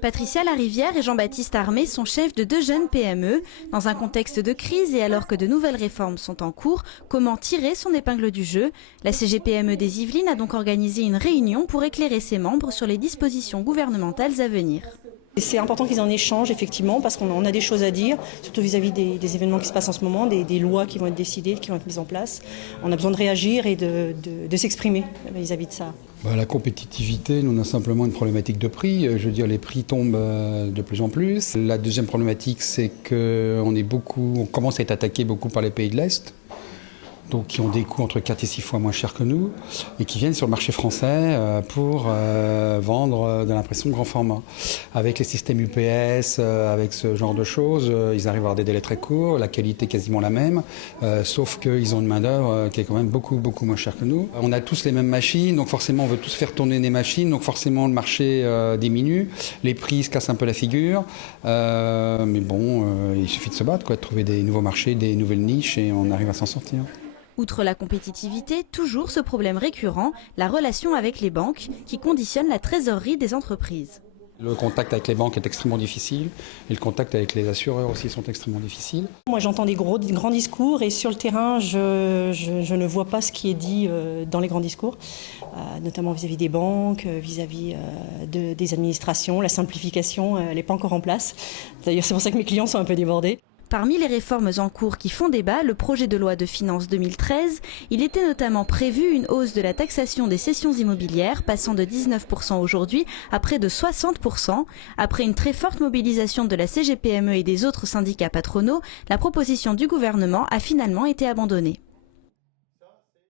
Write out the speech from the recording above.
Patricia Larivière et Jean-Baptiste Armé sont chefs de 2 jeunes PME. Dans un contexte de crise et alors que de nouvelles réformes sont en cours, comment tirer son épingle du jeu? La CGPME des Yvelines a donc organisé une réunion pour éclairer ses membres sur les dispositions gouvernementales à venir. C'est important qu'ils en échangent effectivement parce qu'on a des choses à dire, surtout vis-à-vis des événements qui se passent en ce moment, des lois qui vont être décidées, qui vont être mises en place. On a besoin de réagir et de s'exprimer vis-à-vis de ça. La compétitivité, nous on a simplement une problématique de prix. Je veux dire, les prix tombent de plus en plus. La deuxième problématique, c'est qu'on commence à être attaqué beaucoup par les pays de l'Est, donc qui ont des coûts entre 4 et 6 fois moins chers que nous, et qui viennent sur le marché français pour vendre de l'impression grand format. Avec les systèmes UPS, avec ce genre de choses, ils arrivent à avoir des délais très courts, la qualité est quasiment la même, sauf qu'ils ont une main-d'œuvre qui est quand même beaucoup moins chère que nous. On a tous les mêmes machines, donc forcément on veut tous faire tourner des machines, donc forcément le marché diminue, les prix se cassent un peu la figure, mais bon, il suffit de se battre, de trouver des nouveaux marchés, des nouvelles niches, et on arrive à s'en sortir. Outre la compétitivité, toujours ce problème récurrent, la relation avec les banques qui conditionne la trésorerie des entreprises. Le contact avec les banques est extrêmement difficile et le contact avec les assureurs aussi sont extrêmement difficiles. Moi j'entends des grands discours et sur le terrain je ne vois pas ce qui est dit dans les grands discours, notamment vis-à-vis des banques, vis-à-vis des administrations. La simplification elle n'est pas encore en place. D'ailleurs c'est pour ça que mes clients sont un peu débordés. Parmi les réformes en cours qui font débat, le projet de loi de finances 2013, il était notamment prévu une hausse de la taxation des cessions immobilières, passant de 19% aujourd'hui à près de 60%. Après une très forte mobilisation de la CGPME et des autres syndicats patronaux, la proposition du gouvernement a finalement été abandonnée.